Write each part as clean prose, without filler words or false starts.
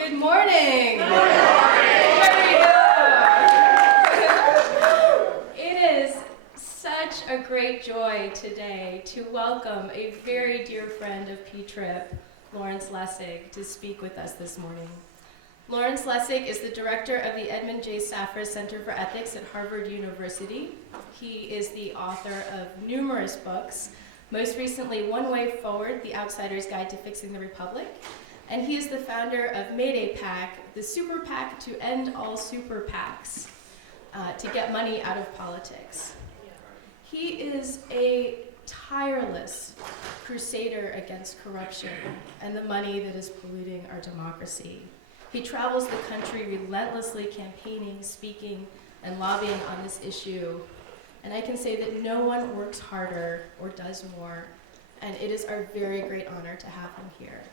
Good morning. Good morning. It is such a great joy today to welcome a very dear friend of P-TRIP, Lawrence Lessig, to speak with us this morning. Lawrence Lessig is the director of the Edmund J. Safra Center for Ethics at Harvard University. He is the author of numerous books, most recently One Way Forward, The Outsider's Guide to Fixing the Republic, and he is the founder of Mayday PAC, the super PAC to end all super PACs, to get money out of politics. He is a tireless crusader against corruption and the money that is polluting our democracy. He travels the country relentlessly campaigning, speaking, and lobbying on this issue. And I can say that no one works harder or does more, and it is our very great honor to have him here.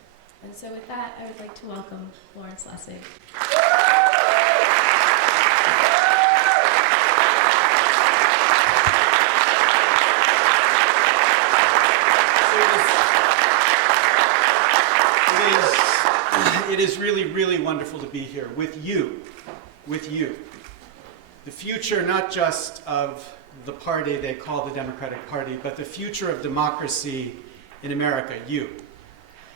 And so with that, I would like to welcome Lawrence Lessig. It is really, really wonderful to be here with you. The future not just of the party they call the Democratic Party, but the future of democracy in America, you.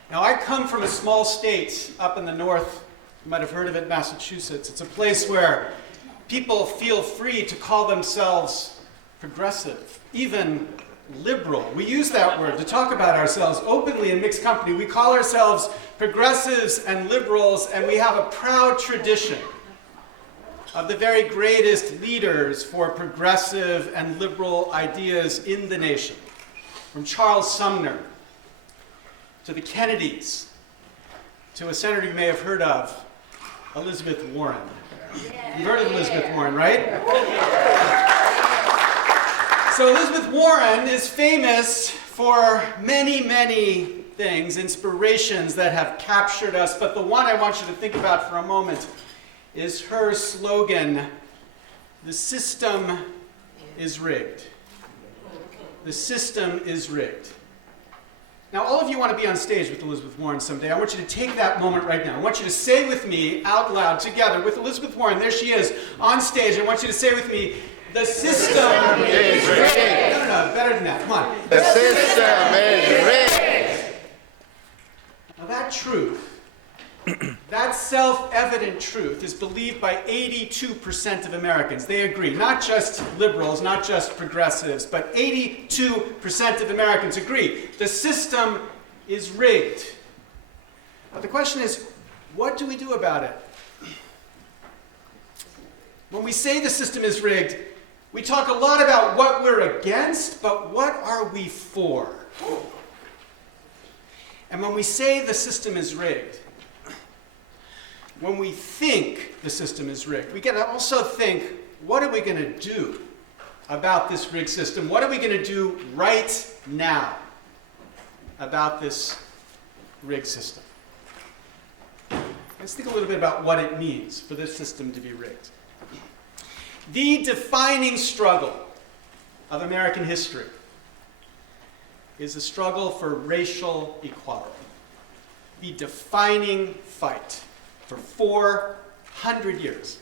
Now, I come from a small state up in the north. You might have heard of it, Massachusetts. It's a place where people feel free to call themselves progressive, even liberal. We use that word to talk about ourselves openly in mixed company. We call ourselves progressives and liberals, and we have a proud tradition of the very greatest leaders for progressive and liberal ideas in the nation. From Charles Sumner to the Kennedys, to a senator you may have heard of, Elizabeth Warren. You've heard of Elizabeth Warren, right? So Elizabeth Warren is famous for many, many things, inspirations that have captured us, but the one I want you to think about for a moment is her slogan, "The system is rigged." The system is rigged. Now, all of you want to be on stage with Elizabeth Warren someday. I want you to take that moment right now. I want you to say with me out loud together with Elizabeth Warren, there she is on stage. I want you to say with me, "The system is rigged." No, better than that. Come on. The system is rigged. Now that truth, that self-evident truth is believed by 82% of Americans. They agree. Not just liberals, not just progressives, but 82% of Americans agree. The system is rigged. But the question is, what do we do about it? When we say the system is rigged, we talk a lot about what we're against, but what are we for? And when we say the system is rigged, when we think the system is rigged, we can also think, what are we going to do about this rigged system? What are we going to do right now about this rigged system? Let's think a little bit about what it means for this system to be rigged. The defining struggle of American history is the struggle for racial equality. The defining fight for 400 years.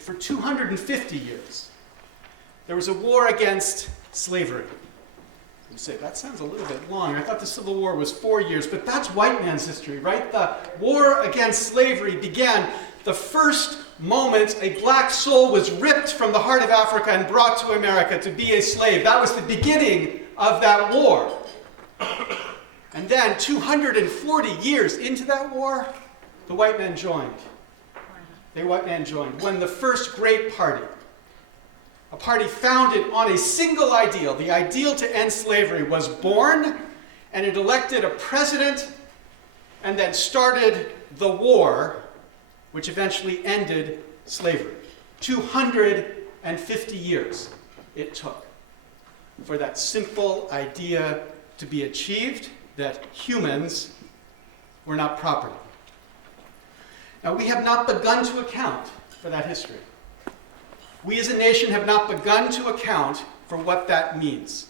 For 250 years, there was a war against slavery. You say, that sounds a little bit long. I thought the Civil War was 4 years, but that's white man's history, right? The war against slavery began the first moment a black soul was ripped from the heart of Africa and brought to America to be a slave. That was the beginning of that war. And then 240 years into that war, the white men joined. When the first great party, a party founded on a single ideal, the ideal to end slavery, was born, and it elected a president and then started the war which eventually ended slavery. 250 years it took for that simple idea to be achieved, that humans were not property. Now, we have not begun to account for that history. We as a nation have not begun to account for what that means.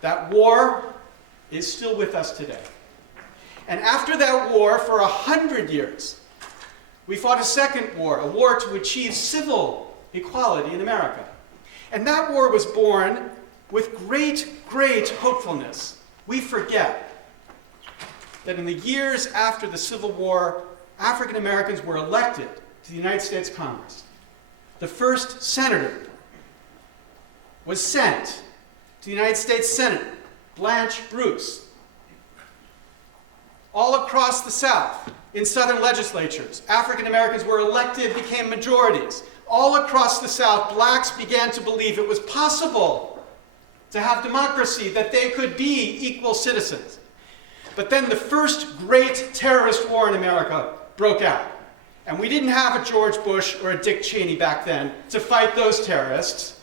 That war is still with us today. And after that war, for 100 years, we fought a second war, a war to achieve civil equality in America. And that war was born with great, great hopefulness. We forget that in the years after the Civil War, African Americans were elected to the United States Congress. The first senator was sent to the United States Senate, Blanche Bruce. All across the South, in Southern legislatures, African Americans were elected, became majorities. All across the South, blacks began to believe it was possible to have democracy, that they could be equal citizens. But then the first great terrorist war in America broke out. And we didn't have a George Bush or a Dick Cheney back then to fight those terrorists.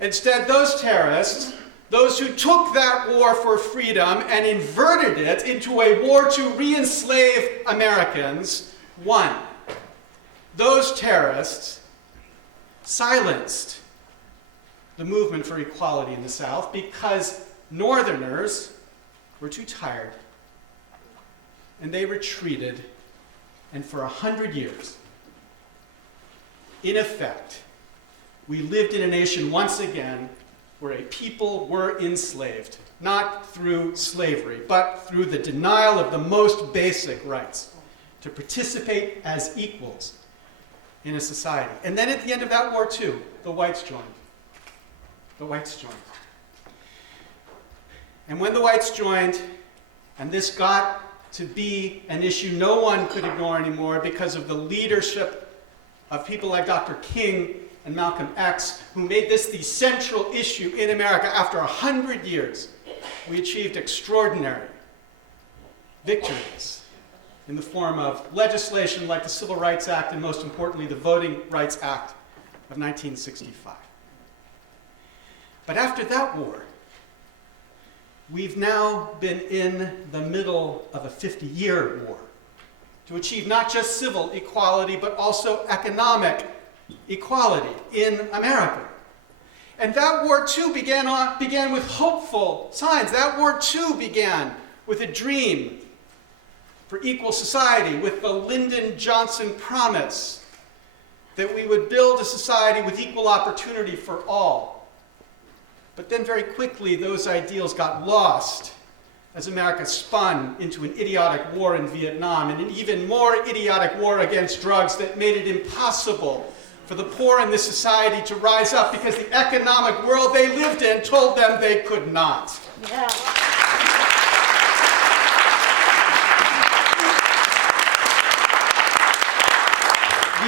Instead, those terrorists, those who took that war for freedom and inverted it into a war to re-enslave Americans, won. Those terrorists silenced the movement for equality in the South because Northerners were too tired, and they retreated. And for 100 years, in effect, we lived in a nation once again where a people were enslaved, not through slavery, but through the denial of the most basic rights, to participate as equals in a society. And then at the end of that war, too, the whites joined. The whites joined. And when the whites joined, and this got to be an issue no one could ignore anymore because of the leadership of people like Dr. King and Malcolm X, who made this the central issue in America. After 100 years, we achieved extraordinary victories in the form of legislation like the Civil Rights Act and, most importantly, the Voting Rights Act of 1965. But after that war, we've now been in the middle of a 50-year war to achieve not just civil equality, but also economic equality in America. And that war, too, began with hopeful signs. That war, too, began with a dream for equal society, with the Lyndon Johnson promise that we would build a society with equal opportunity for all. But then very quickly, those ideals got lost as America spun into an idiotic war in Vietnam and an even more idiotic war against drugs that made it impossible for the poor in this society to rise up because the economic world they lived in told them they could not. Yeah.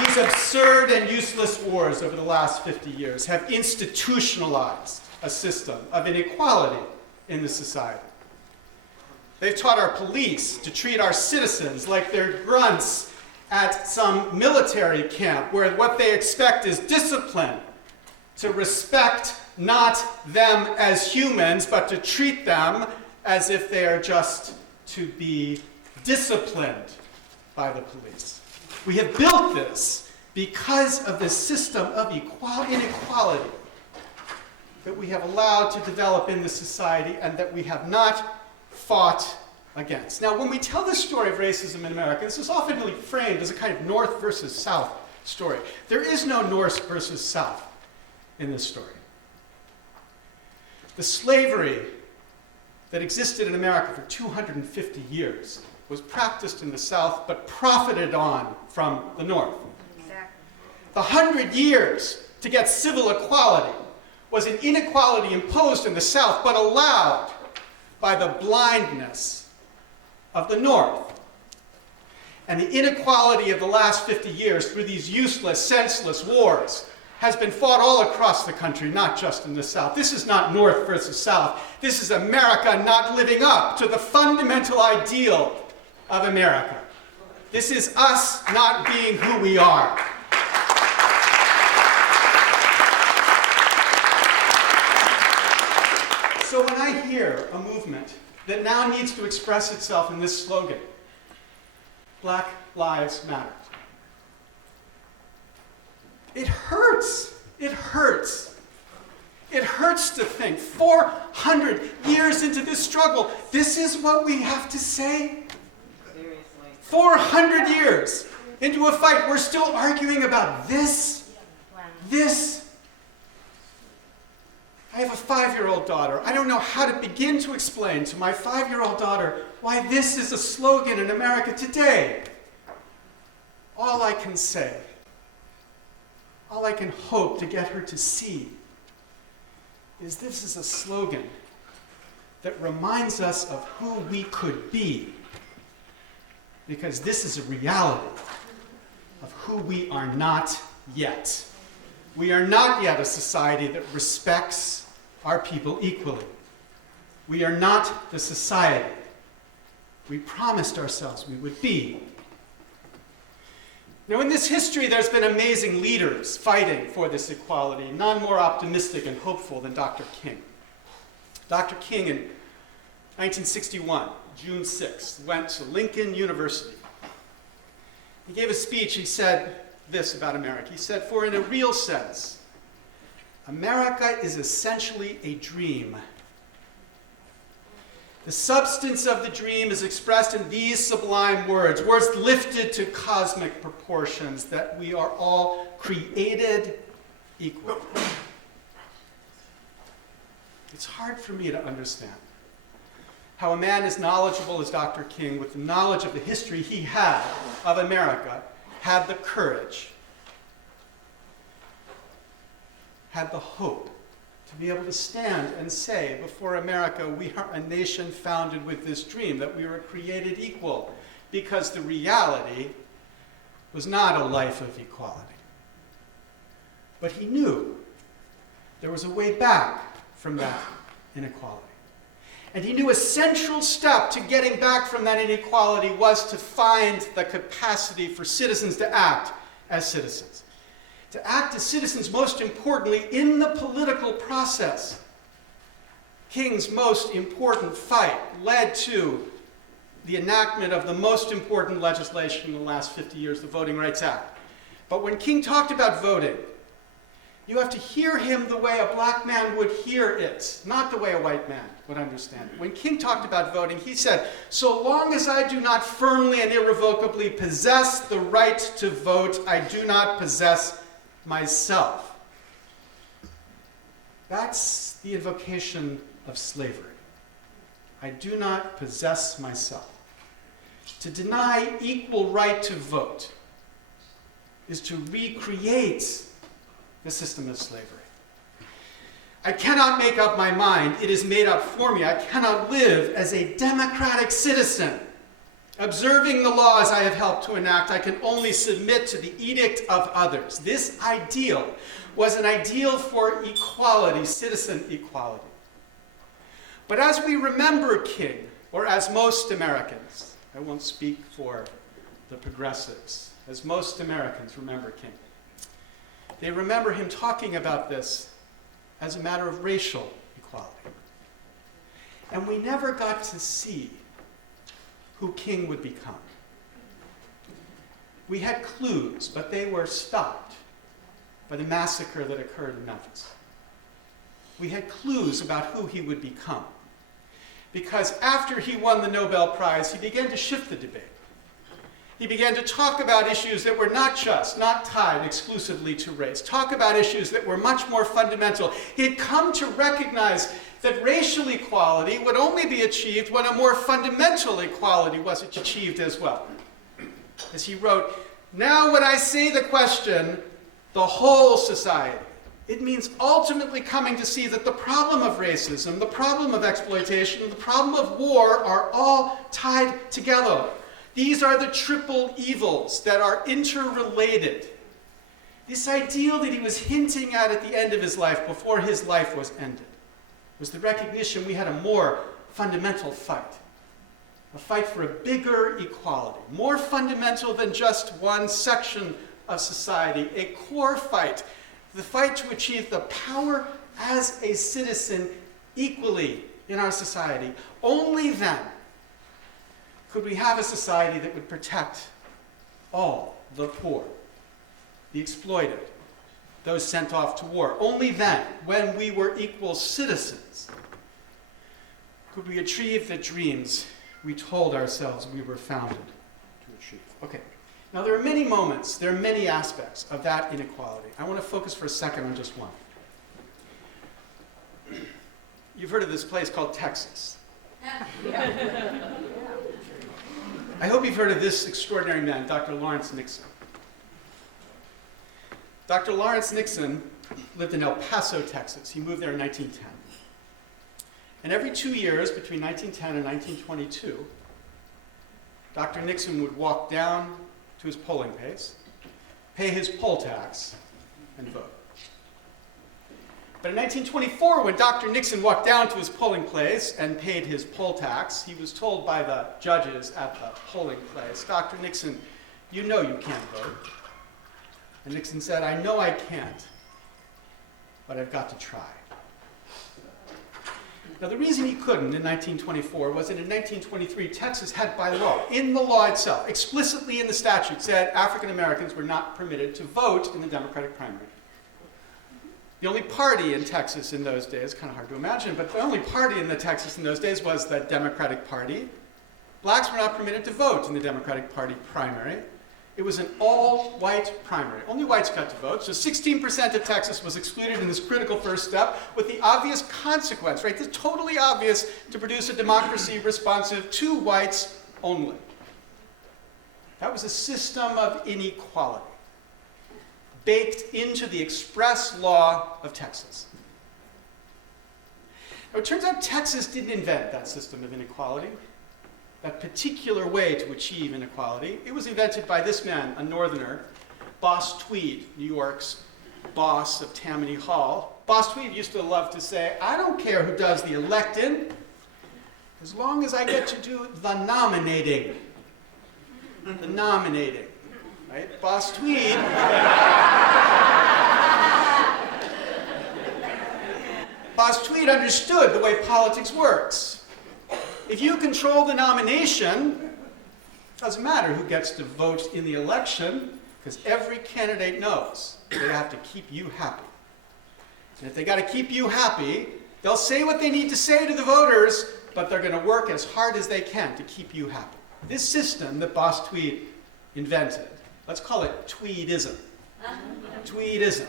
These absurd and useless wars over the last 50 years have institutionalized a system of inequality in the society. They've taught our police to treat our citizens like they're grunts at some military camp where what they expect is discipline, to respect not them as humans, but to treat them as if they are just to be disciplined by the police. We have built this because of this system of inequality that we have allowed to develop in this society and that we have not fought against. Now, when we tell the story of racism in America, this is often really framed as a kind of North versus South story. There is no North versus South in this story. The slavery that existed in America for 250 years was practiced in the South, but profited on from the North. Exactly. The 100 years to get civil equality was an inequality imposed in the South, but allowed by the blindness of the North. And the inequality of the last 50 years through these useless, senseless wars has been fought all across the country, not just in the South. This is not North versus South. This is America not living up to the fundamental ideal of America. This is us not being who we are. So when I hear a movement that now needs to express itself in this slogan, Black Lives Matter, it hurts. It hurts. It hurts to think 400 years into this struggle, this is what we have to say. 400 years into a fight, we're still arguing about this? This? I have a 5-year-old daughter. I don't know how to begin to explain to my 5-year-old daughter why this is a slogan in America today. All I can say, all I can hope to get her to see, is this is a slogan that reminds us of who we could be, because this is a reality of who we are not yet. We are not yet a society that respects our people equally. We are not the society we promised ourselves we would be. Now, in this history, there's been amazing leaders fighting for this equality, none more optimistic and hopeful than Dr. King. Dr. King, in 1961, June 6th, went to Lincoln University. He gave a speech. He said this about America. He said, "For in a real sense, America is essentially a dream. The substance of the dream is expressed in these sublime words, words lifted to cosmic proportions, that we are all created equal." It's hard for me to understand how a man as knowledgeable as Dr. King, with the knowledge of the history he had of America, had the courage, had the hope to be able to stand and say before America, we are a nation founded with this dream, that we were created equal, because the reality was not a life of equality. But he knew there was a way back from that inequality. And he knew a central step to getting back from that inequality was to find the capacity for citizens to act as citizens. To act as citizens, most importantly, in the political process. King's most important fight led to the enactment of the most important legislation in the last 50 years, the Voting Rights Act. But when King talked about voting, you have to hear him the way a black man would hear it, not the way a white man would understand it. When King talked about voting, he said, "So long as I do not firmly and irrevocably possess the right to vote, I do not possess myself." That's the invocation of slavery. I do not possess myself. To deny equal right to vote is to recreate the system of slavery. I cannot make up my mind. It is made up for me. I cannot live as a democratic citizen, observing the laws I have helped to enact. I can only submit to the edict of others. This ideal was an ideal for equality, citizen equality. But as we remember King, or as most Americans, I won't speak for the progressives, as most Americans remember King, they remember him talking about this as a matter of racial equality. And we never got to see who King would become. We had clues, but they were stopped by the massacre that occurred in Memphis. We had clues about who he would become, because after he won the Nobel Prize, he began to shift the debate. He began to talk about issues that were not tied exclusively to race, talk about issues that were much more fundamental. He had come to recognize that racial equality would only be achieved when a more fundamental equality was achieved as well. As he wrote, "Now when I say the question, the whole society, it means ultimately coming to see that the problem of racism, the problem of exploitation, and the problem of war are all tied together. These are the triple evils that are interrelated." This ideal that he was hinting at the end of his life, before his life was ended, was the recognition we had a more fundamental fight. A fight for a bigger equality, more fundamental than just one section of society, a core fight, the fight to achieve the power as a citizen equally in our society. Only then could we have a society that would protect all the poor, the exploited, those sent off to war. Only then, when we were equal citizens, could we achieve the dreams we told ourselves we were founded to Okay. Now there are many moments, there are many aspects of that inequality. I want to focus for a second on just one. You've heard of this place called Texas. I hope you've heard of this extraordinary man, Dr. Lawrence Nixon. Dr. Lawrence Nixon lived in El Paso, Texas. He moved there in 1910. And every 2 years, between 1910 and 1922, Dr. Nixon would walk down to his polling place, pay his poll tax, and vote. But in 1924, when Dr. Nixon walked down to his polling place and paid his poll tax, he was told by the judges at the polling place, Dr. Nixon, you know you can't vote. And Nixon said, I know I can't, but I've got to try. Now, the reason he couldn't in 1924 was that in 1923, Texas had by law, in the law itself, explicitly in the statute, said African Americans were not permitted to vote in the Democratic primary. The only party in Texas in those days, kind of hard to imagine, but the only party in Texas in those days was the Democratic Party. Blacks were not permitted to vote in the Democratic Party primary. It was an all-white primary. Only whites got to vote. So 16% of Texas was excluded in this critical first step with the obvious consequence, right? It's totally obvious to produce a democracy responsive to whites only. That was a system of inequality baked into the express law of Texas. Now, it turns out Texas didn't invent that system of inequality. That particular way to achieve inequality. It was invented by this man, a northerner, Boss Tweed, New York's boss of Tammany Hall. Boss Tweed used to love to say, I don't care who does the electing, as long as I get to do the nominating. The nominating, right? Boss Tweed. Boss Tweed understood the way politics works. If you control the nomination, it doesn't matter who gets to vote in the election, because every candidate knows they have to keep you happy. And if they got to keep you happy, they'll say what they need to say to the voters, but they're going to work as hard as they can to keep you happy. This system that Boss Tweed invented, let's call it Tweedism. Tweedism.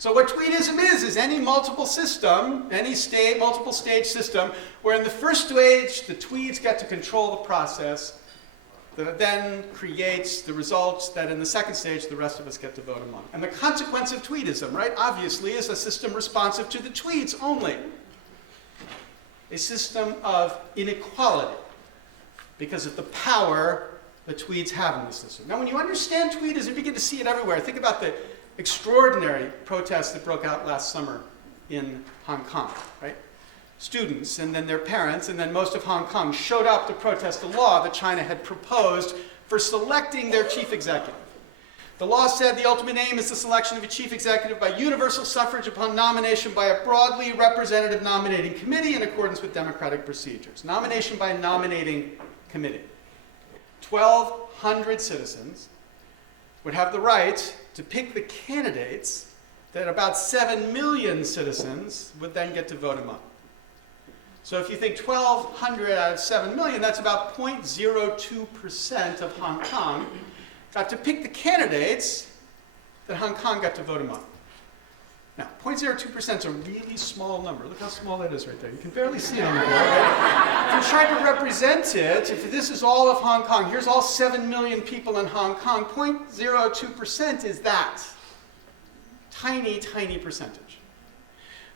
So what Tweedism is any multiple system, any multiple stage system, where in the first stage, the Tweeds get to control the process that then creates the results that in the second stage, the rest of us get to vote among. And the consequence of Tweedism, right, obviously, is a system responsive to the Tweeds only. A system of inequality because of the power the Tweeds have in the system. Now, when you understand Tweedism, you begin to see it everywhere. Think about the extraordinary protests that broke out last summer in Hong Kong, right? Students and then their parents and then most of Hong Kong showed up to protest a law that China had proposed for selecting their chief executive. The law said the ultimate aim is the selection of a chief executive by universal suffrage upon nomination by a broadly representative nominating committee in accordance with democratic procedures. Nomination by a nominating committee. 1,200 citizens would have the right to pick the candidates that about 7 million citizens would then get to vote among. So if you think 1,200 out of 7 million, that's about 0.02% of Hong Kong got to pick the candidates that Hong Kong got to vote among. Now, 0.02% is a really small number. Look how small that is right there. You can barely see it on the board. Right? If you're trying to represent it, if this is all of Hong Kong, here's all 7 million people in Hong Kong, 0.02% is that. Tiny, tiny percentage.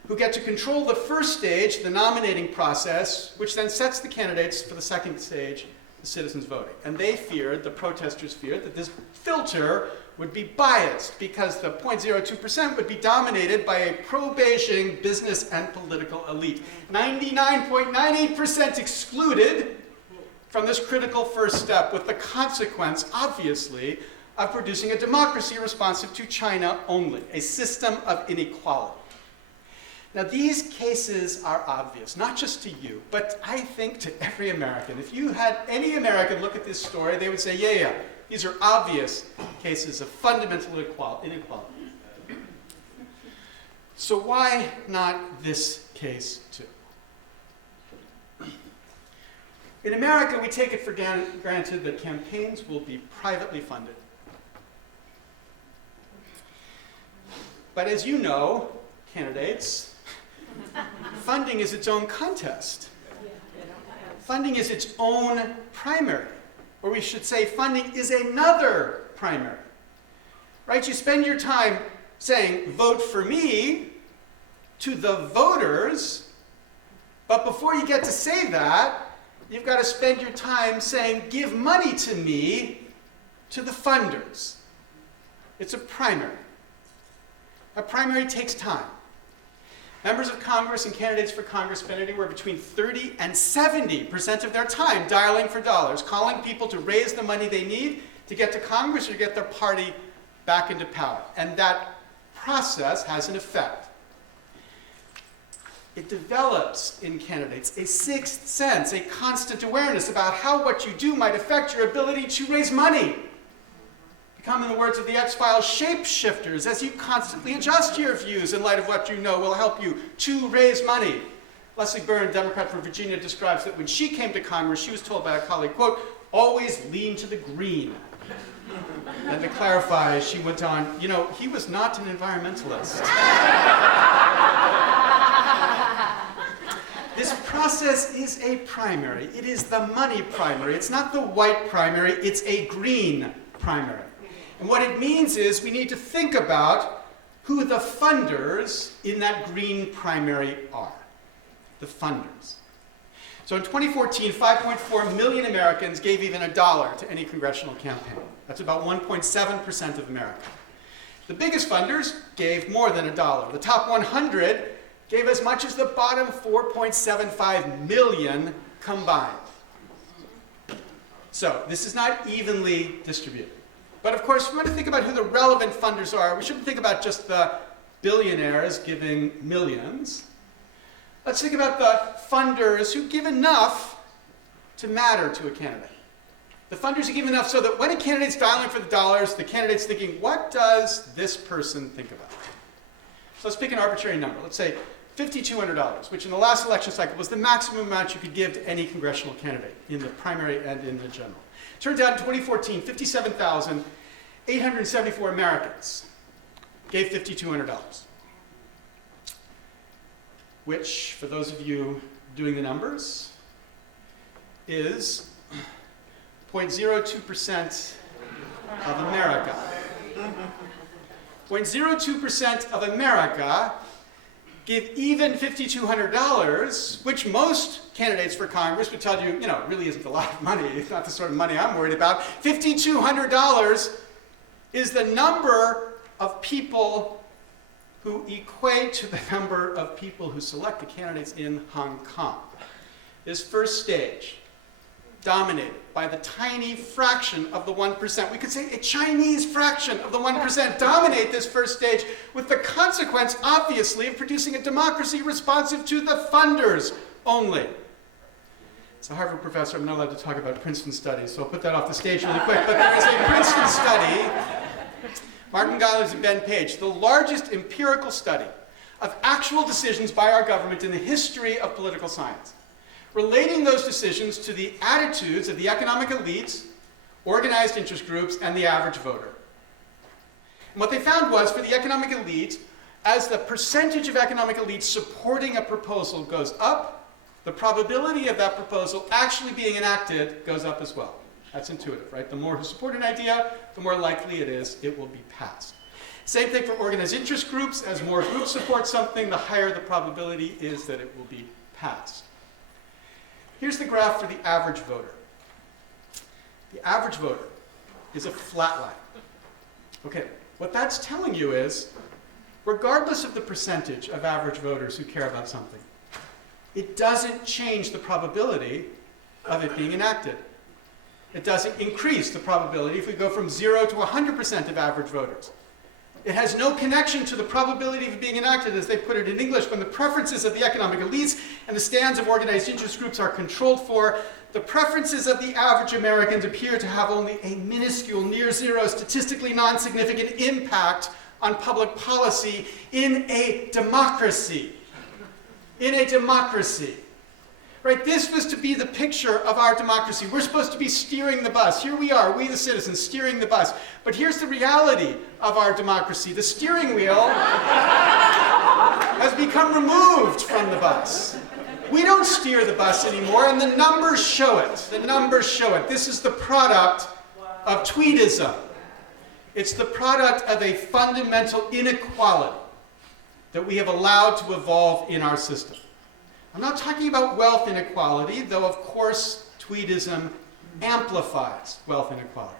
Who get to control the first stage, the nominating process, which then sets the candidates for the second stage, the citizens voting. And they feared, the protesters feared, that this filter would be biased because the 0.02% would be dominated by a pro-Beijing business and political elite. 99.98% excluded from this critical first step, with the consequence, obviously, of producing a democracy responsive to China only, a system of inequality. Now, these cases are obvious, not just to you, but I think to every American. If you had any American look at this story, they would say, yeah, these are obvious cases of fundamental inequality. So why not this case too? In America, we take it for granted that campaigns will be privately funded. But as you know, candidates, funding is its own contest. Funding is its own primary. Or we should say funding is another primary. Right? You spend your time saying, vote for me, to the voters, but before you get to say that, you've got to spend your time saying, give money to me, to the funders. It's a primary. A primary takes time. Members of Congress and candidates for Congress spend anywhere between 30 and 70% of their time dialing for dollars, calling people to raise the money they need to get to Congress or to get their party back into power. And that process has an effect. It develops in candidates a sixth sense, a constant awareness about how what you do might affect your ability to raise money. Become, in the words of the X-Files, shapeshifters as you constantly adjust your views in light of what you know will help you to raise money. Leslie Byrne, Democrat from Virginia, describes that when she came to Congress, she was told by a colleague, quote, always lean to the green. And to clarify, she went on, you know, he was not an environmentalist. This process is a primary. It is the money primary. It's not the white primary, it's a green primary. And what it means is we need to think about who the funders in that green primary are. The funders. So in 2014, 5.4 million Americans gave even $1 to any congressional campaign. That's about 1.7% of America. The biggest funders gave more than $1. The top 100 gave as much as the bottom 4.75 million combined. So this is not evenly distributed. But of course, we want to think about who the relevant funders are. We shouldn't think about just the billionaires giving millions. Let's think about the funders who give enough to matter to a candidate. The funders who give enough so that when a candidate's dialing for the dollars, the candidate's thinking, what does this person think about? So let's pick an arbitrary number. Let's say $5,200, which in the last election cycle was the maximum amount you could give to any congressional candidate in the primary and in the general. Turns out in 2014, 57,874 Americans gave $5,200, which, for those of you doing the numbers, is 0.02% of America. 0.02% of America give even $5,200, which most candidates for Congress would tell you, you know, it really isn't a lot of money. It's not the sort of money I'm worried about. $5,200 is the number of people who equate to the number of people who select the candidates in Hong Kong. This first stage, dominated by the tiny fraction of the 1%. We could say a Chinese fraction of the 1% dominate this first stage, with the consequence, obviously, of producing a democracy responsive to the funders only. As a Harvard professor, I'm not allowed to talk about Princeton studies, so I'll put that off the stage really quick. But there is a Princeton study, Martin Giles and Ben Page, the largest empirical study of actual decisions by our government in the history of political science, relating those decisions to the attitudes of the economic elites, organized interest groups, and the average voter. And what they found was, for the economic elites, as the percentage of economic elites supporting a proposal goes up, the probability of that proposal actually being enacted goes up as well. That's intuitive, right? The more who support an idea, the more likely it is it will be passed. Same thing for organized interest groups. As more groups support something, the higher the probability is that it will be passed. Here's the graph for the average voter. The average voter is a flat line. Okay, what that's telling you is, regardless of the percentage of average voters who care about something, it doesn't change the probability of it being enacted. It doesn't increase the probability if we go from 0 to 100% of average voters. It has no connection to the probability of it being enacted, as they put it in English, when the preferences of the economic elites and the stands of organized interest groups are controlled for. The preferences of the average Americans appear to have only a minuscule, near zero, statistically non-significant impact on public policy in a democracy. In a democracy. Right? This was to be the picture of our democracy. We're supposed to be steering the bus. Here we are, we the citizens, steering the bus. But here's the reality of our democracy. The steering wheel has become removed from the bus. We don't steer the bus anymore, and the numbers show it. The numbers show it. This is the product of tweedism. It's the product of a fundamental inequality that we have allowed to evolve in our system. I'm not talking about wealth inequality, though of course tweedism amplifies wealth inequality.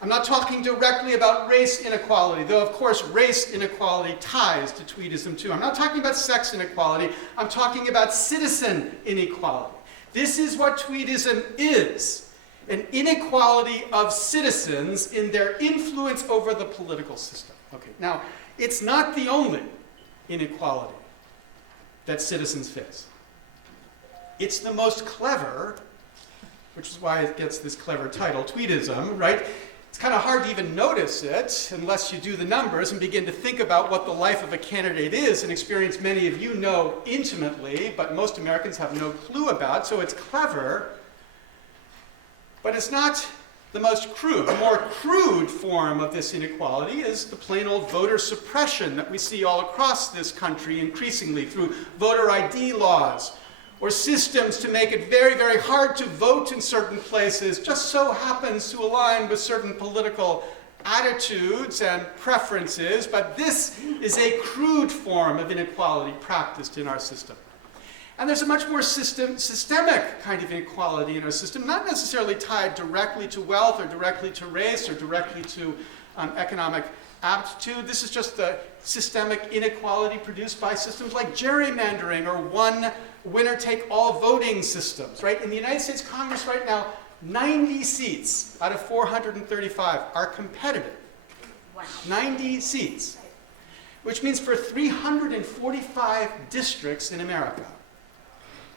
I'm not talking directly about race inequality, though of course race inequality ties to tweedism too. I'm not talking about sex inequality, I'm talking about citizen inequality. This is what tweedism is, an inequality of citizens in their influence over the political system. Okay, now, it's not the only inequality that citizens face. It's the most clever, which is why it gets this clever title, tweedism, right? It's kind of hard to even notice it unless you do the numbers and begin to think about what the life of a candidate is, an experience many of you know intimately, but most Americans have no clue about, so it's clever. But it's not the most crude. A more crude form of this inequality is the plain old voter suppression that we see all across this country increasingly through voter ID laws or systems to make it very, very hard to vote in certain places, just so happens to align with certain political attitudes and preferences. But this is a crude form of inequality practiced in our system. And there's a much more systemic kind of inequality in our system, not necessarily tied directly to wealth or directly to race or directly to economic aptitude. This is just the systemic inequality produced by systems like gerrymandering or one winner-take-all voting systems, right? In the United States Congress right now, 90 seats out of 435 are competitive. Wow. 90 seats, which means for 345 districts in America,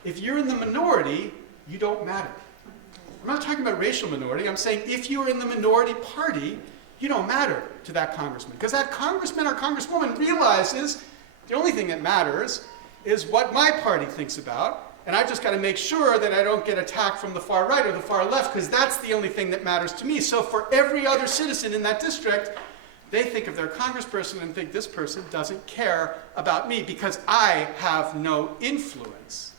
if you're in the minority, you don't matter. I'm not talking about racial minority. I'm saying if you're in the minority party, you don't matter to that congressman. Because that congressman or congresswoman realizes the only thing that matters is what my party thinks about. And I've just got to make sure that I don't get attacked from the far right or the far left, because that's the only thing that matters to me. So for every other citizen in that district, they think of their congressperson and think this person doesn't care about me because I have no influence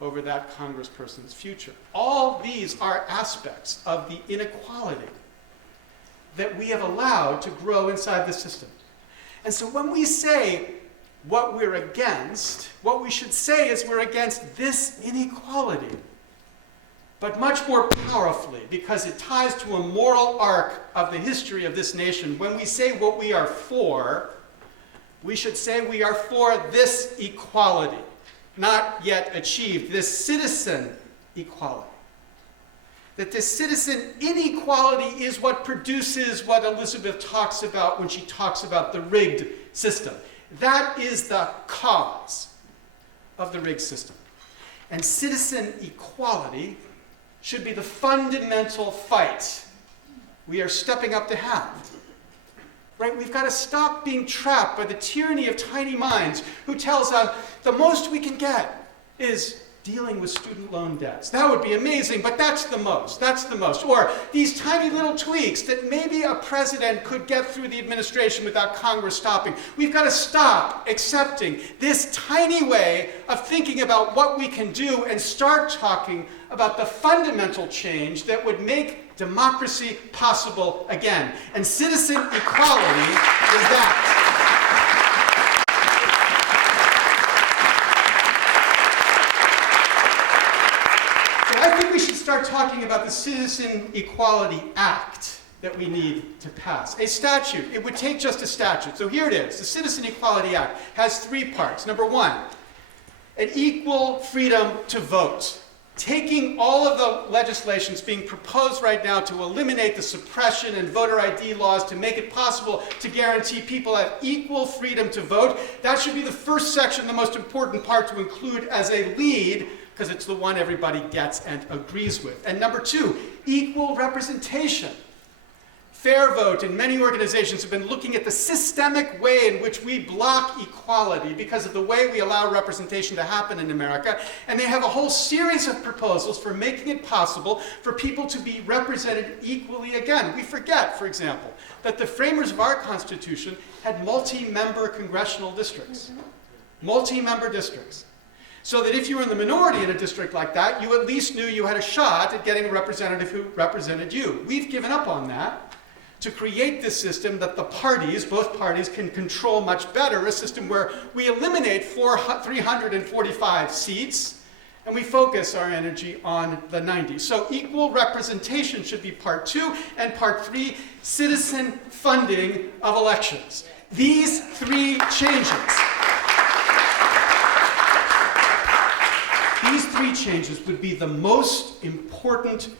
over that congressperson's future. All these are aspects of the inequality that we have allowed to grow inside the system. And so when we say what we're against, what we should say is we're against this inequality, but much more powerfully, because it ties to a moral arc of the history of this nation. When we say what we are for, we should say we are for this equality, not yet achieved, this citizen equality. That this citizen inequality is what produces what Elizabeth talks about when she talks about the rigged system. That is the cause of the rigged system. And citizen equality should be the fundamental fight we are stepping up to have. Right? We've got to stop being trapped by the tyranny of tiny minds who tells us the most we can get is dealing with student loan debts. That would be amazing, but that's the most. That's the most. Or these tiny little tweaks that maybe a president could get through the administration without Congress stopping. We've got to stop accepting this tiny way of thinking about what we can do and start talking about the fundamental change that would make democracy possible again. And citizen equality is that. I think we should start talking about the Citizen Equality Act that we need to pass. A statute. It would take just a statute. So here it is. The Citizen Equality Act has three parts. Number one, an equal freedom to vote. Taking all of the legislations being proposed right now to eliminate the suppression and voter ID laws to make it possible to guarantee people have equal freedom to vote, that should be the first section, the most important part to include as a lead, because it's the one everybody gets and agrees with. And number two, equal representation. Fair Vote and many organizations have been looking at the systemic way in which we block equality because of the way we allow representation to happen in America. And they have a whole series of proposals for making it possible for people to be represented equally again. We forget, for example, that the framers of our Constitution had multi-member congressional districts. Multi-member districts. So that if you were in the minority in a district like that, you at least knew you had a shot at getting a representative who represented you. We've given up on that to create this system that the parties, both parties, can control much better, a system where we eliminate 345 seats and we focus our energy on the 90. So equal representation should be part 2, and part 3, citizen funding of elections. These 3 changes. These 3 changes would be the most important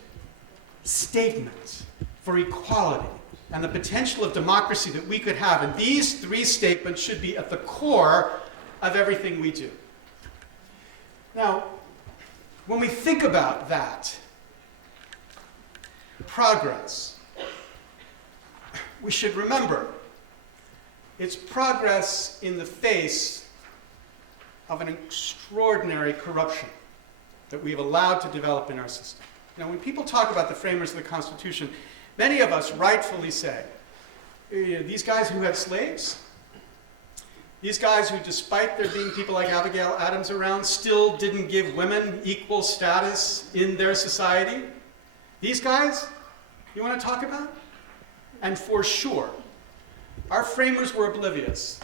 statement for equality and the potential of democracy that we could have. And these 3 statements should be at the core of everything we do. Now, when we think about that progress, we should remember it's progress in the face of an extraordinary corruption that we've allowed to develop in our system. Now, when people talk about the framers of the Constitution, many of us rightfully say, these guys who had slaves, these guys who, despite there being people like Abigail Adams around, still didn't give women equal status in their society, these guys, you want to talk about? And for sure, our framers were oblivious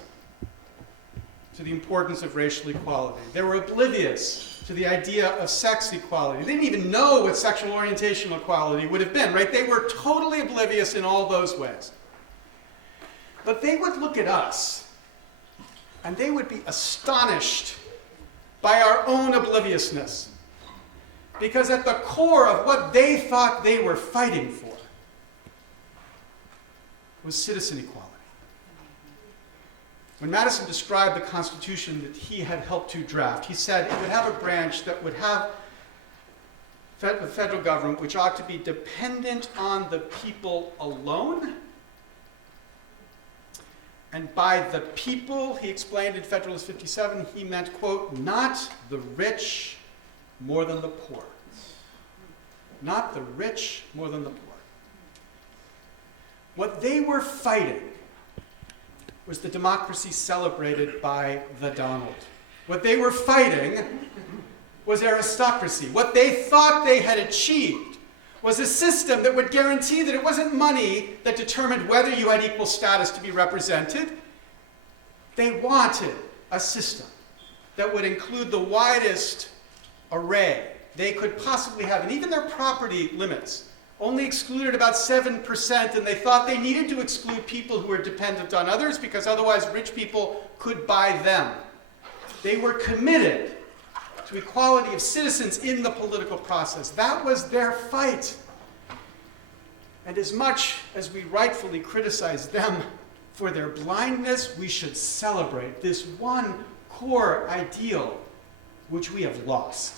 to the importance of racial equality. They were oblivious to the idea of sex equality. They didn't even know what sexual orientation equality would have been, right? They were totally oblivious in all those ways. But they would look at us, and they would be astonished by our own obliviousness. Because at the core of what they thought they were fighting for was citizen equality. When Madison described the Constitution that he had helped to draft, he said it would have a branch that would have the federal government, which ought to be dependent on the people alone. And by the people, he explained in Federalist 57, he meant, quote, not the rich more than the poor. Not the rich more than the poor. What they were fighting was the democracy celebrated by the Donald. What they were fighting was aristocracy. What they thought they had achieved was a system that would guarantee that it wasn't money that determined whether you had equal status to be represented. They wanted a system that would include the widest array they could possibly have, and even their property limits only excluded about 7%, and they thought they needed to exclude people who were dependent on others because otherwise rich people could buy them. They were committed to equality of citizens in the political process. That was their fight. And as much as we rightfully criticize them for their blindness, we should celebrate this one core ideal which we have lost.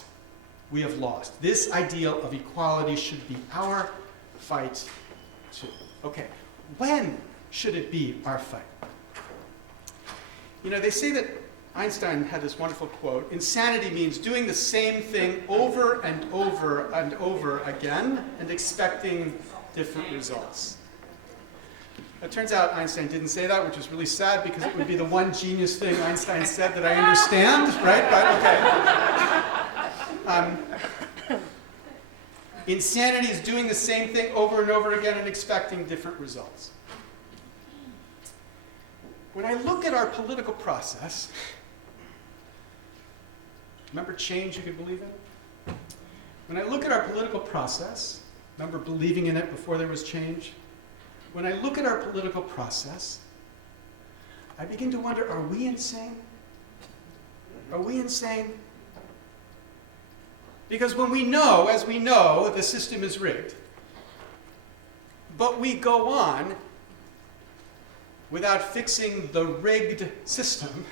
We have lost. This ideal of equality should be our fight too. Okay, when should it be our fight? You know, they say that Einstein had this wonderful quote, insanity means doing the same thing over and over and over again and expecting different results. It turns out Einstein didn't say that, which is really sad because it would be the one genius thing Einstein said that I understand, right? But okay. Insanity is doing the same thing over and over again and expecting different results. When I look at our political process, remember change you could believe in? When I look at our political process, remember believing in it before there was change? When I look at our political process, I begin to wonder, are we insane? Are we insane? Because when we know, as we know, the system is rigged, but we go on without fixing the rigged system,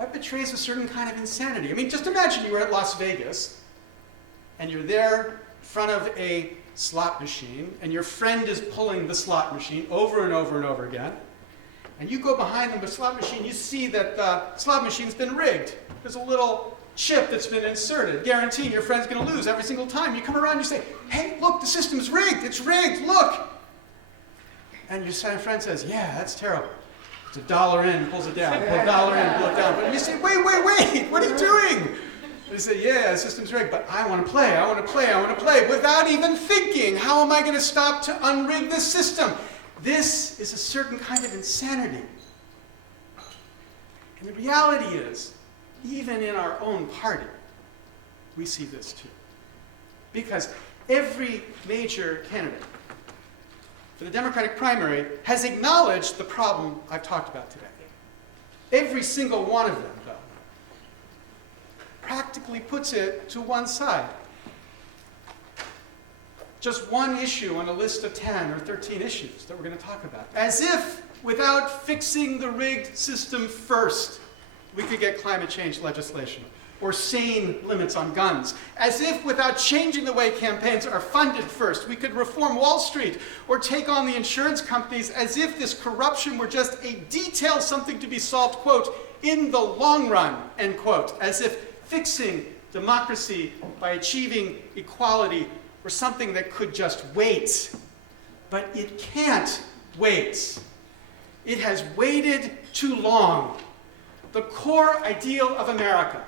that betrays a certain kind of insanity. I mean, just imagine you were at Las Vegas, and you're there in front of a slot machine, and your friend is pulling the slot machine over and over and over again, and you go behind them with the slot machine, you see that the slot machine's been rigged. There's a little chip that's been inserted, guaranteeing your friend's going to lose every single time. You come around and you say, hey, look, the system's rigged. It's rigged. Look. And your friend says, yeah, that's terrible. It's $1 in, pulls it down. Pull $1 in, pull it down. But you say, wait, what are you doing? And you say, yeah, the system's rigged, but I want to play, I want to play, I want to play, without even thinking, how am I going to stop to unrig this system? This is a certain kind of insanity. And the reality is, even in our own party, we see this too. Because every major candidate for the Democratic primary has acknowledged the problem I've talked about today. Every single one of them, though, practically puts it to one side. Just one issue on a list of 10 or 13 issues that we're going to talk about. As if, without fixing the rigged system first, we could get climate change legislation or sane limits on guns. As if, without changing the way campaigns are funded first, we could reform Wall Street or take on the insurance companies. As if this corruption were just a detail, something to be solved, quote, in the long run, end quote. As if fixing democracy by achieving equality were something that could just wait. But it can't wait. It has waited too long. The core ideal of America,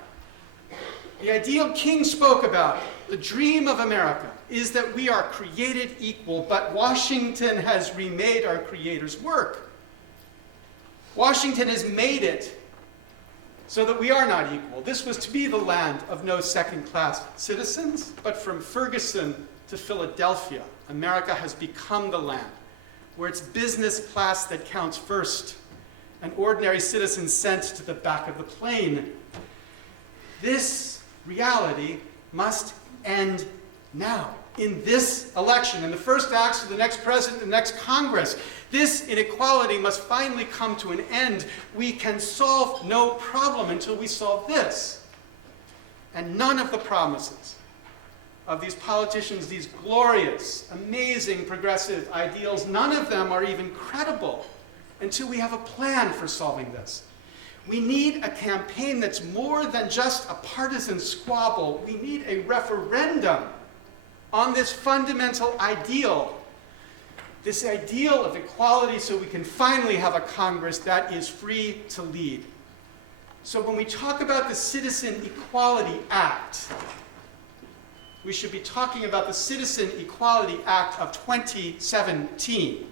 the ideal King spoke about, the dream of America, is that we are created equal, but Washington has remade our Creator's work. Washington has made it so that we are not equal. This was to be the land of no second-class citizens, but from Ferguson to Philadelphia, America has become the land where it's business class that counts first, and ordinary citizens sent to the back of the plane. This reality must end now, in this election, in the first acts of the next president, the next Congress. This inequality must finally come to an end. We can solve no problem until we solve this. And none of the promises of these politicians, these glorious, amazing progressive ideals, none of them are even credible until we have a plan for solving this. We need a campaign that's more than just a partisan squabble. We need a referendum on this fundamental ideal, this ideal of equality, so we can finally have a Congress that is free to lead. So when we talk about the Citizen Equality Act, we should be talking about the Citizen Equality Act of 2017.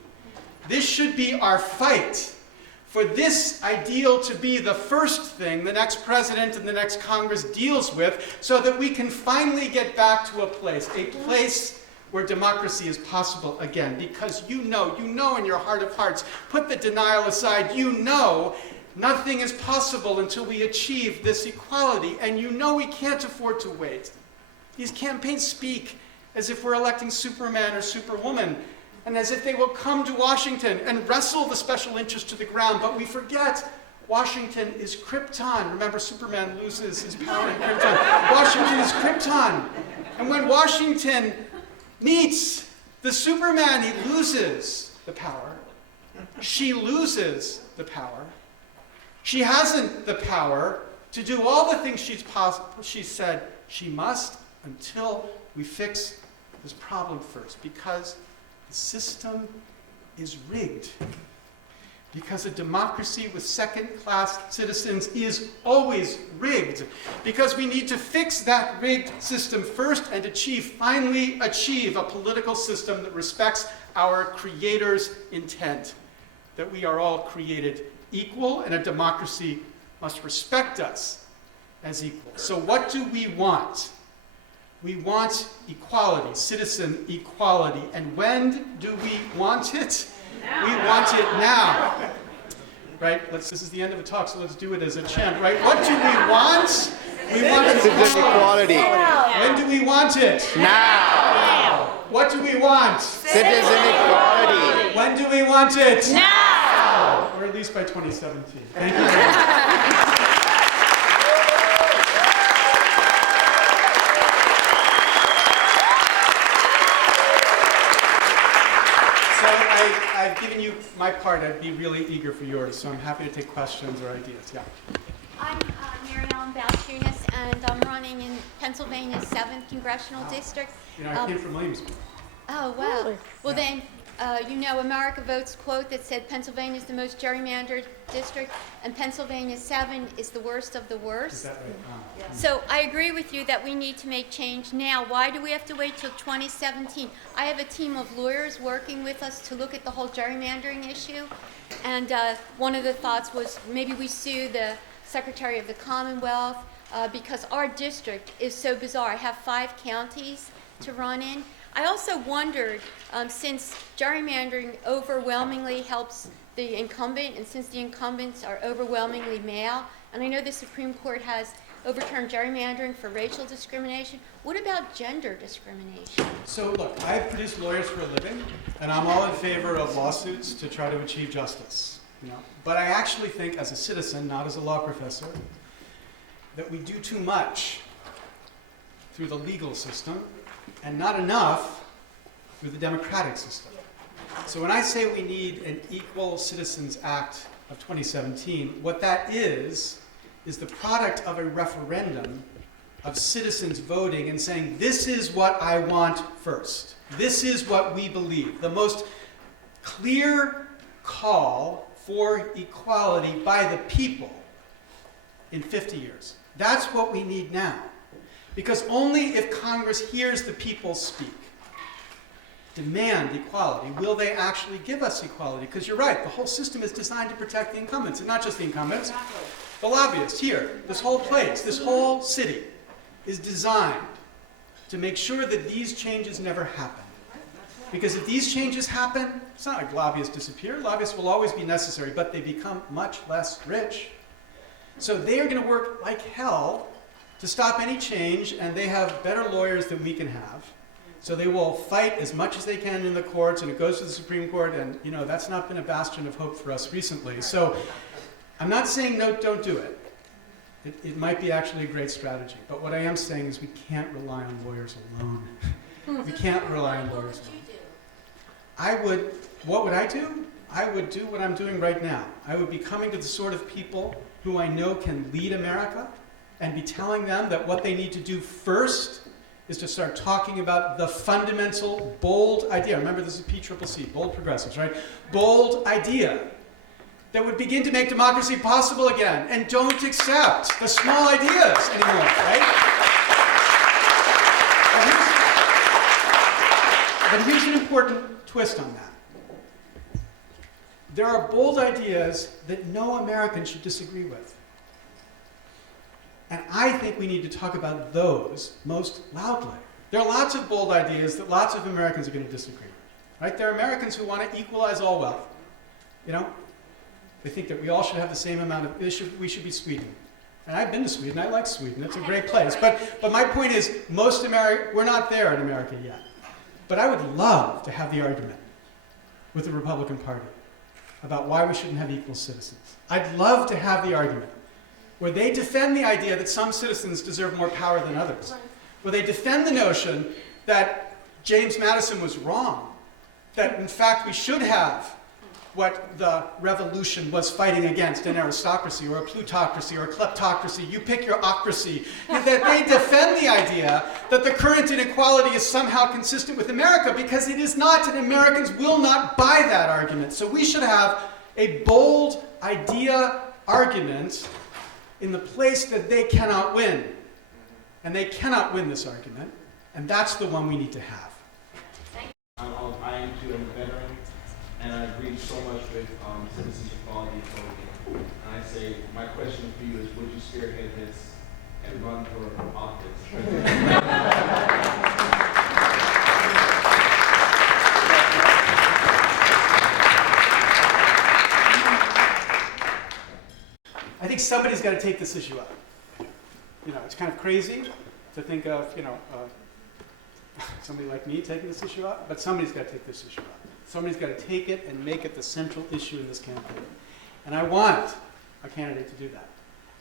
This should be our fight for this ideal to be the first thing the next president and the next Congress deals with, so that we can finally get back to a place where democracy is possible again. Because you know in your heart of hearts, put the denial aside, you know nothing is possible until we achieve this equality, and you know we can't afford to wait. These campaigns speak as if we're electing Superman or Superwoman, and as if they will come to Washington and wrestle the special interest to the ground. But we forget Washington is Krypton. Remember, Superman loses his power in Krypton. Washington is Krypton. And when Washington meets the Superman, he loses the power. She loses the power. She hasn't the power to do all the things she said she must, until we fix this problem first. Because the system is rigged. Because a democracy with second-class citizens is always rigged. Because we need to fix that rigged system first and finally achieve a political system that respects our Creator's intent, that we are all created equal, and a democracy must respect us as equal. So what do we want? We want equality, citizen equality. And when do we want it? Now. We want it now. Right? This is the end of the talk, so let's do it as a chant, right? What do we want? We want equality. When do we want it? Now. What do we want? Citizen equality. When do we want it? Now! Or at least by 2017. Thank you very much. I've given you my part. I'd be really eager for yours, so I'm happy to take questions or ideas. Yeah. I'm Mary Ellen Balchunas, and I'm running in Pennsylvania's 7th Congressional District. You know, I came from Williamsburg. Oh, wow. Really? Well, then, you know America Votes quote that said Pennsylvania is the most gerrymandered district, and Pennsylvania 7 is the worst of the Is worst. that right? So I agree with you that we need to make change now. Why do we have to wait till 2017? I have a team of lawyers working with us to look at the whole gerrymandering issue. And one of the thoughts was maybe we sue the Secretary of the Commonwealth because our district is so bizarre. I have 5 counties to run in. I also wondered, since gerrymandering overwhelmingly helps the incumbent, and since the incumbents are overwhelmingly male, and I know the Supreme Court has overturned gerrymandering for racial discrimination, what about gender discrimination? So look, I produce lawyers for a living, and I'm all in favor of lawsuits to try to achieve justice. You know? But I actually think, as a citizen, not as a law professor, that we do too much through the legal system and not enough through the democratic system. So when I say we need an Equal Citizens Act of 2017, what that is the product of a referendum of citizens voting and saying, this is what I want first. This is what we believe. The most clear call for equality by the people in 50 years. That's what we need now. Because only if Congress hears the people speak, demand equality, will they actually give us equality. Because you're right, the whole system is designed to protect the incumbents, and not just the incumbents. The lobbyists here, this whole place, this whole city is designed to make sure that these changes never happen. Because if these changes happen, it's not like lobbyists disappear. Lobbyists will always be necessary, but they become much less rich. So they are going to work like hell to stop any change, and they have better lawyers than we can have. So they will fight as much as they can in the courts, and it goes to the Supreme Court, and you know that's not been a bastion of hope for us recently. So I'm not saying no, don't do it. It might be actually a great strategy, but what I am saying is we can't rely on lawyers alone. We can't rely on lawyers alone. What would I do? I would do what I'm doing right now. I would be coming to the sort of people who I know can lead America and be telling them that what they need to do first is to start talking about the fundamental, bold idea. Remember, this is PCCC, bold progressives, right? Bold idea that would begin to make democracy possible again and don't accept the small ideas anymore, right? But here's an important twist on that. There are bold ideas that no American should disagree with. And I think we need to talk about those most loudly. There are lots of bold ideas that lots of Americans are going to disagree with. Right? There are Americans who want to equalize all wealth. You know, they think that we all should have the same amount of, we should be Sweden. And I've been to Sweden. I like Sweden. It's a great place. But my point is, we're not there in America yet. But I would love to have the argument with the Republican Party about why we shouldn't have equal citizens. I'd love to have the argument where they defend the idea that some citizens deserve more power than others, where they defend the notion that James Madison was wrong, that in fact we should have what the revolution was fighting against, an aristocracy or a plutocracy or a kleptocracy, you pick your ocracy, that they defend the idea that the current inequality is somehow consistent with America, because it is not, and Americans will not buy that argument. So we should have a bold idea argument in the place that they cannot win. And they cannot win this argument, and that's the one we need to have. I am too, I'm a veteran, and I agree so much with citizens equality and voting. And I say, my question for you is, would you spearhead this and run for office? I think somebody's got to take this issue up. You know, it's kind of crazy to think of, somebody like me taking this issue up, but somebody's got to take this issue up. Somebody's got to take it and make it the central issue in this campaign. And I want a candidate to do that.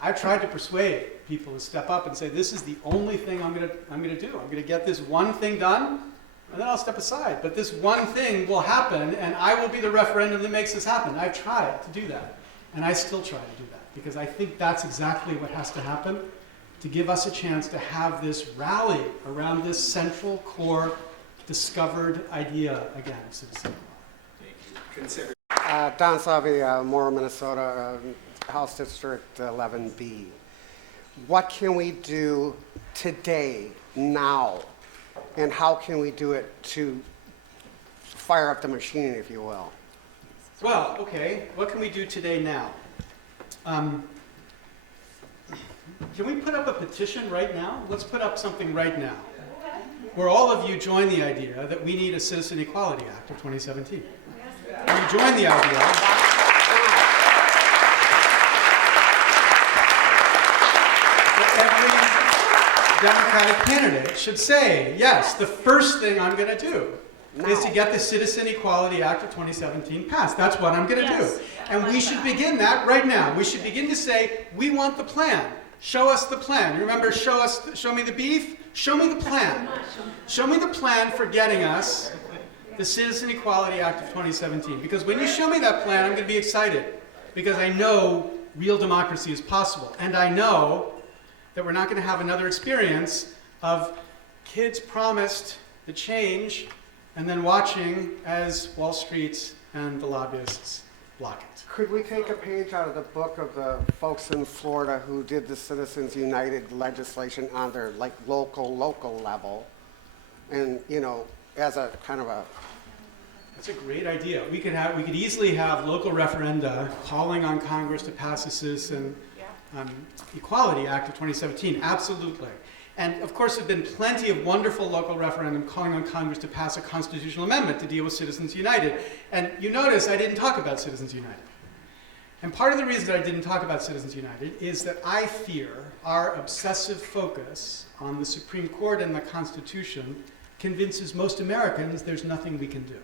I've tried to persuade people to step up and say, this is the only thing I'm going to do. I'm going to get this one thing done, and then I'll step aside. But this one thing will happen, and I will be the referendum that makes this happen. I've tried to do that, and I still try to do that, because I think that's exactly what has to happen to give us a chance to have this rally around this central core discovered idea again of citizen equality. Don Savi, Morrow, Minnesota, House District 11B. What can we do today, now, and how can we do it to fire up the machine, if you will? Well, okay, what can we do today now? Can we put up a petition right now? Let's put up something right now, where all of you join the idea that we need a Citizen Equality Act of 2017. And you join the idea that every Democratic candidate should say, yes, the first thing I'm going to do is to get the Citizen Equality Act of 2017 passed. That's what I'm going to do. And we should begin that right now. We should begin to say, we want the plan. Show us the plan. You remember, show me the beef? Show me the plan. Show me the plan for getting us the Citizen Equality Act of 2017. Because when you show me that plan, I'm going to be excited. Because I know real democracy is possible. And I know that we're not going to have another experience of kids promised the change and then watching as Wall Street and the lobbyists block it. Could we take a page out of the book of the folks in Florida who did the Citizens United legislation on their local level, and as a kind of a. That's a great idea. We could easily have local referenda calling on Congress to pass the Citizen Equality Act of 2017. Absolutely. And of course, there have been plenty of wonderful local referendum calling on Congress to pass a constitutional amendment to deal with Citizens United. And you notice I didn't talk about Citizens United. And part of the reason that I didn't talk about Citizens United is that I fear our obsessive focus on the Supreme Court and the Constitution convinces most Americans there's nothing we can do.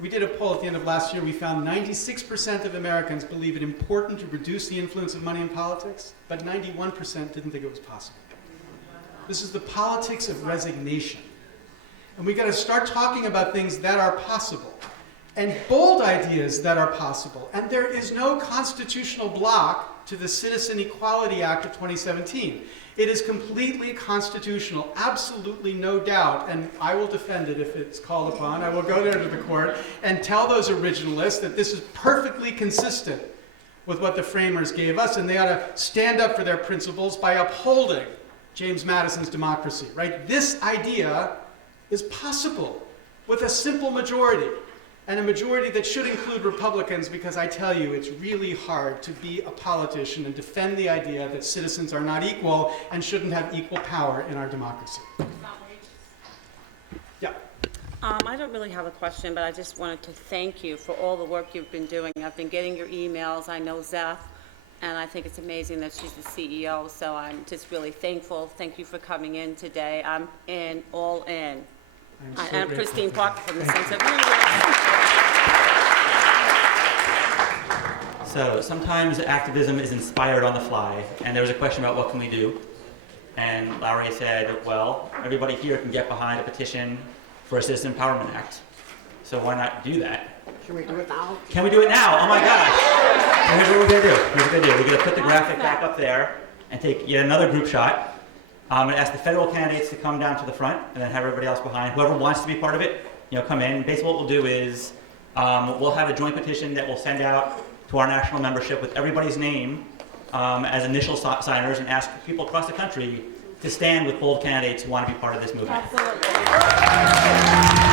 We did a poll at the end of last year. We found 96% of Americans believe it important to reduce the influence of money in politics, but 91% didn't think it was possible. This is the politics of resignation. And we've got to start talking about things that are possible, and bold ideas that are possible. And there is no constitutional block to the Citizen Equality Act of 2017. It is completely constitutional, absolutely no doubt, and I will defend it if it's called upon. I will go there to the court and tell those originalists that this is perfectly consistent with what the framers gave us, and they ought to stand up for their principles by upholding James Madison's democracy, right? This idea is possible with a simple majority, and a majority that should include Republicans, because I tell you, it's really hard to be a politician and defend the idea that citizens are not equal and shouldn't have equal power in our democracy. Yeah. I don't really have a question, but I just wanted to thank you for all the work you've been doing. I've been getting your emails. I know Zeth, and I think it's amazing that she's the CEO, so I'm just really thankful. Thank you for coming in today. I'm all in. I'm Christine Parker from the Sunset So sometimes activism is inspired on the fly, and there was a question about what can we do, and Larry said, well, everybody here can get behind a petition for a Citizen Empowerment Act, so why not do that? Can we do it now? Can we do it now? Oh my gosh! So here's what we're going to do. We're going to put the graphic back up there and take yet another group shot. I'm going to ask the federal candidates to come down to the front and then have everybody else behind. Whoever wants to be part of it, come in. Basically what we'll do is we'll have a joint petition that we'll send out to our national membership with everybody's name as initial signers, and ask people across the country to stand with bold candidates who want to be part of this movement. Absolutely.